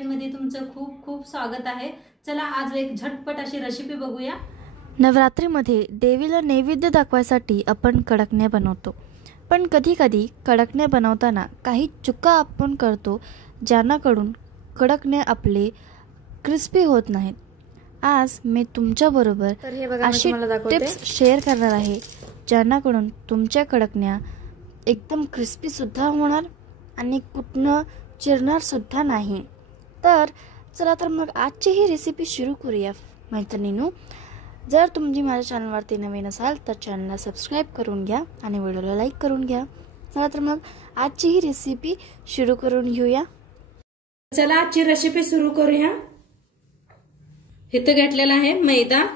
किचनमध्ये तुमचं खूप खूप स्वागत आहे। चला आज एक झटपट अशी रेसिपी बघूया। नवरात्रीमध्ये देवीला नैवेद्य दाखवायसाठी आपण कडकण्या बनवतो, पण कधी-कधी कडकण्या बनवताना काही चुका आपण करतो ज्यानाकडून कडकण्या आपले क्रिस्पी होत नाहीत। आज मी तुमच्याबरोबर अशी टिप्स शेअर करणार आहे ज्यानाकडून तुमच्या कडकण्या एकदम क्रिस्पी सुद्धा होणार आणि कुठनं चिरणार सुद्धा नाही। तर चला तर मग आजची ही रेसिपी सुरू करूया मैत्रिणींनो। जर तुम्ही माझ्या चॅनलवरती नवीन असाल तर चॅनलला सबस्क्राइब करून घ्या आणि व्हिडिओला लाईक करून घ्या। चला तर मग आजची ही रेसिपी सुरू करून घेऊया। चला आजची रेसिपी सुरू करूया। इथे घेतलेला आहे मैदा,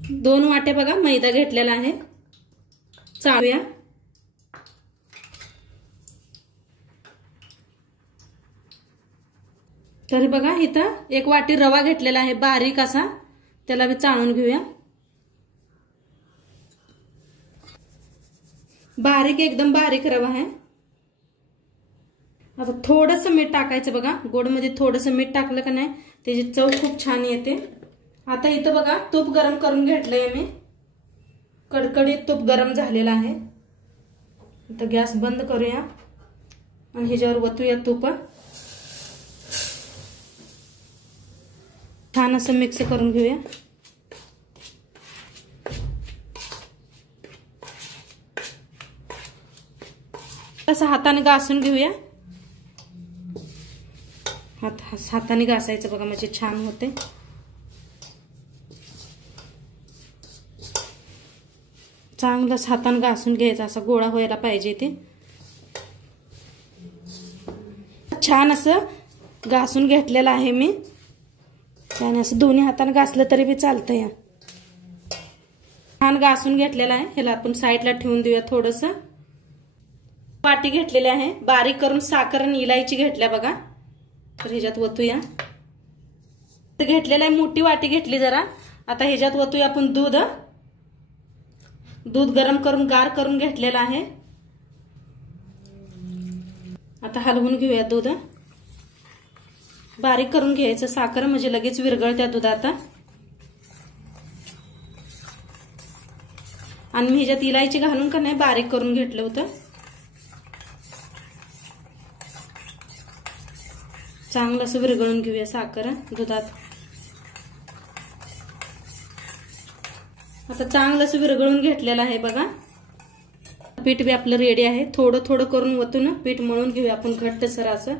2 वाटे बघा मैदा घेतलेला आहे। चाळूया। तर बघा इथं 1 वाटी रवा घेतलेला आहे बारीक असा, त्याला मी चाळून घेऊया। बारीक एकदम बारीक रवा आहे। आता थोडंसं मीठ टाकायचं बघा, गोड मध्ये थोडंसं मीठ टाकलं का नाही त्याची चव खूप छान येते। आता इथं बघा तूप गरम करून घेतलंय मी, कडकडीत तूप गरम झालेलं आहे। आता गॅस बंद करूया आणि ह्याच्यावर वतूया तूप। छान असं मिक्स करून घेऊया। असं हाताने घासून घेऊया। हाताने घासायचं बघा म्हणजे छान होते। चांगलंच हाताने घासून घ्यायचं, असा गोळा व्हायला पाहिजे ते। छान असं घासून घेतलेलं आहे मी, त्याने असं दोन्ही हाताने घासलं तरी बी चालतं। या छान घासून घेतलेला आहे, ह्याला आपण साईडला ठेवून देऊया। थोडंसं वाटी घेतलेली आहे, बारीक करून साखर आणि इलायची घेतल्या बघा, तर ह्याच्यात वतूया। तर घेतलेला आहे मोठी वाटी घेतली जरा। आता ह्याच्यात वतूया आपण दूध। दूध गरम करून गार करून घेतलेला आहे। आता हलवून घेऊया दूध, बारीक करून घ्यायचं साखर म्हणजे लगेच विरघळत्या दुधात। आणि मी ह्याच्यात इलायची घालून का नाही बारीक करून घेतलं होतं। चांगलं असं विरघळून घेऊया साखर दुधात। आता चांगलं असं विरघळून घेतलेलं आहे बघा। पीठ बी आपलं रेडी आहे। थोडं थोडं करून वतून पीठ मळून घेऊया आपण घट्टसर असं,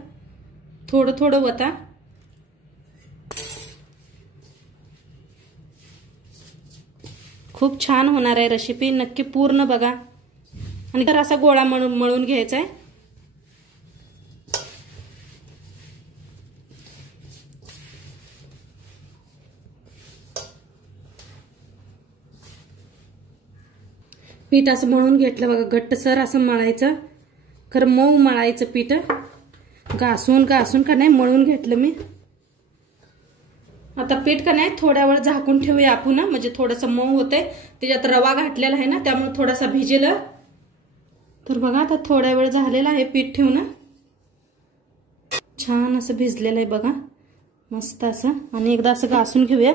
थोडं थोडं वता। खूप छान होणार आहे रेसिपी, नक्की पूर्ण बघा। आणि तर असा गोळा मळून घ्यायचा आहे। पीठ असं मळून घेतलं बघा, घट्टसर असं मळायचं, खरं मऊ मळायचं पीठ। घासून का नाही मळून घेतलं मी। आता पीठ का नाही थोड्या वेळ झाकून ठेवूया आपण, म्हणजे थोडंसं मऊ होते। त्याच्यात रवा घातलेला आहे ना, त्यामुळे थोडासा भिजेल। तर बघा आता थोड्या वेळ झालेला आहे पीठ ठेवून, छान असं भिजलेलं आहे बघा मस्त असं। आणि एकदा असं घासून घेऊया।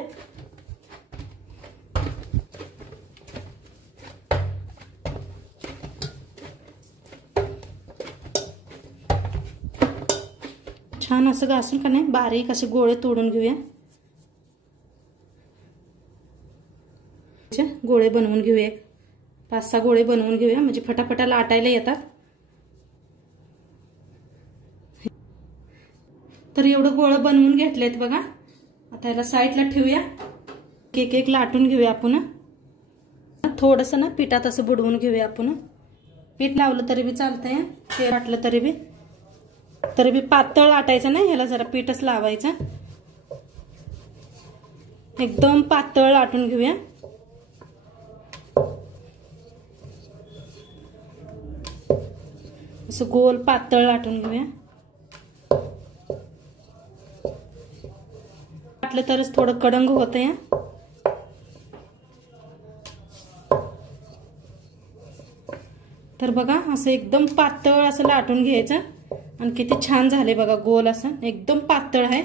छान असं घासून का नाही बारीक असे गोळे तोडून घेऊया। गोळे बनवून घेऊया, 5-6 गोळे बनवून घेऊया म्हणजे फटाफटा लाटायला येतात। तर एवढं गोळे बनवून घेतलेत बघा। आता याला साईडला ठेवूया, एक एक लाटून घेऊया आपण। थोडंसं ना पिठात असं बुडवून घेऊया आपण। पीठ लावलं तरी बी चालतंय, ते वाटलं तरी बी पातळ लाटायचं नाही, ह्याला जरा पीठच लावायचं। एकदम पातळ लाटून घेऊया। असं गोल पातळ लाटून घेऊया। वाटलं तरच थोडं कडंग होतं या। तर बघा असं एकदम पातळ असं लाटून घ्यायचं। आणि किती छान झाले बघा, गोल असं एकदम पातळ आहे.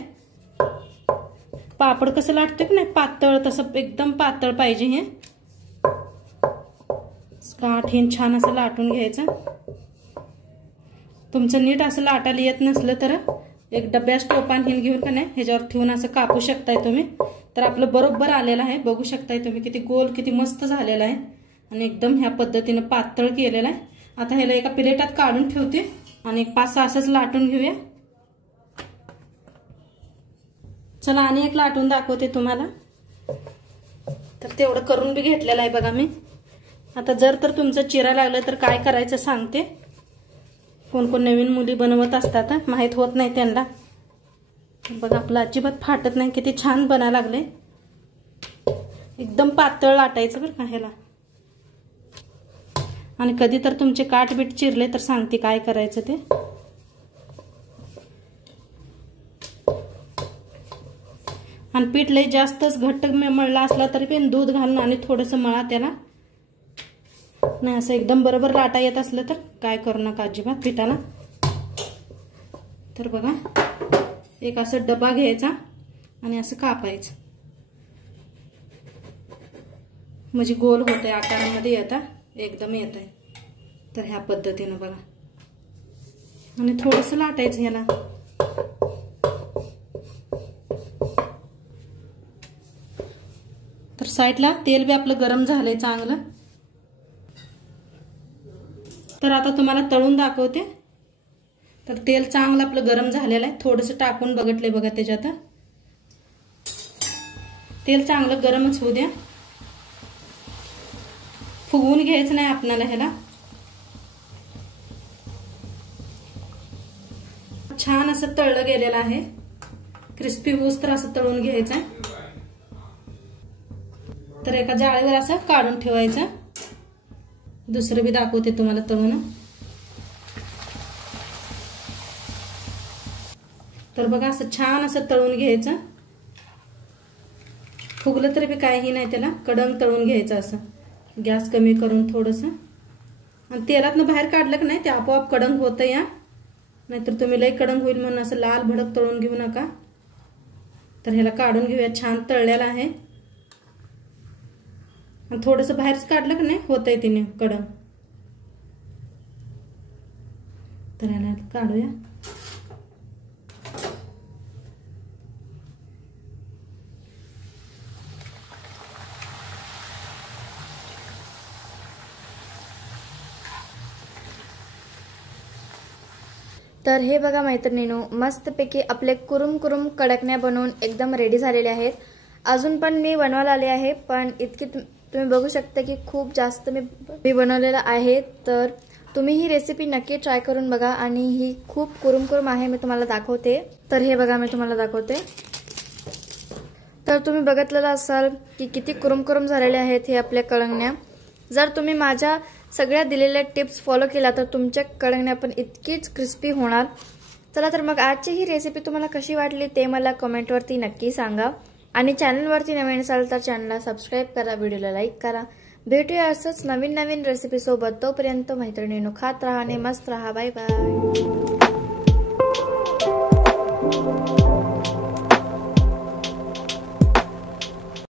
पापड कसं लाटतोय की नाही पातळ, तसं एकदम पातळ पाहिजे हे. काठीन छान असं लाटून घ्यायचं. तुमचं नीट असं लाटायला येत नसलं तर एक डब्यास टोपान हिन घेऊन का नाही ह्याच्यावर ठेवून असं कापू शकताय तुम्ही. तर आपलं बरोबर आलेलं आहे. बघू शकताय तुम्ही किती गोल, किती मस्त झालेला आहे आणि एकदम ह्या पद्धतीने पातळ केलेला आहे. आता ह्याला एका प्लेटात काढून ठेवते आणि एक 5-6 असंच लाटून घेऊया. चला आणि एक लाटून दाखवते तुम्हाला. तर तेवढं करून बी घेतलेलं आहे बघा मी. आता जर तर तुमचं चिरा लागलं तर काय करायचं सांगते. कोण कोण नवीन मुली बनवत असतात, माहित होत नाही त्यांना. बघा आपलं अजिबात फाटत नाही, किती छान बनायला लागले. एकदम पातळ लाटायचं बरं का ह्याला. आणि कधी तर तुमचे काठ बीट चिरले तर सांगते काय करायचं ते. आणि पीठ लय जास्तच घट्ट मळला असला तरी पण दूध घालून आणि थोडंसं मळा त्याला. नाही असं एकदम बरोबर लाटा येत असलं तर काय करू नका अजिबात पिठाला. तर बघा एक असं डबा घ्यायचा आणि असं कापायचं, म्हणजे गोल होते आकारामध्ये येता, एकदम येत आहे. तर ह्या पद्धतीनं बघा आणि थोडंसं लाटायचं ह्याला. तर साईडला तेल बी आपलं गरम झालंय चांगलं. तर आता तुम्हाला तळून दाखवते. तर तेल चांगलं आपलं गरम झालेलं आहे. थोडंसं टाकून बघितले बघा त्याच्यात. तेल चांगलं गरमच होऊ द्या, फुगवून घ्यायचं नाही आपल्याला ह्याला. छान असं तळलं गेलेलं आहे. क्रिस्पी होऊस तर असं तळून घ्यायचं. तर एका जाळीवर असं काढून ठेवायचं. दुसरं बी दाखवते तुम्हाला तळून. तर बघा असं छान असं तळून घ्यायचं. फुगलं तरी बी काही नाही, त्याला कडंग तळून घ्यायचं असं. गॅस कमी करून थोडंसं. आणि तेलातनं बाहेर काढलं की नाही ते आपोआप कडंग होतं या. नाहीतर तुम्ही लई कडंग होईल म्हणून असं लाल भडक तळून घेऊ नका. तर ह्याला काढून घेऊया. छान तळलेला आहे. थोडंसं बाहेरच काढलं की नाही होतंय तिने कडंग. तर ह्याला काढूया. तर हे बघा मैत्रिणींनो, मस्तपैकी आपले कुरुम कुरुम कडकण्या बनवून एकदम रेडी झालेले आहेत. अजून पण मी बनवायला आले आहे, पण इतकी तुम्ही बघू शकता की खूप जास्त मी बनवलेलं आहे. तर तुम्ही ही रेसिपी नक्की ट्राय करून बघा. आणि ही खूप कुरुम कुरुम आहे, मी तुम्हाला दाखवते. तर हे बघा मी तुम्हाला दाखवते. तर तुम्ही बघितलेलं असाल की किती कुरुम कुरुम झालेले आहेत हे आपल्या कडंगण्या. जर तुम्ही माझ्या सगळ्या दिलेल्या टिप्स फॉलो केला तर तुमच्या कडंगण्या पण इतकीच क्रिस्पी होणार. चला तर मग आजची ही रेसिपी तुम्हाला कशी वाटली ते मला कमेंटवरती नक्की सांगा. आणि चॅनलवरती नवीन असाल तर चॅनलला सबस्क्राईब करा, व्हिडिओला लाईक करा. भेटूया असंच नवीन नवीन रेसिपी सोबत. तोपर्यंत मैत्रिणींनो खात राहा आणि मस्त राहा. Bye bye.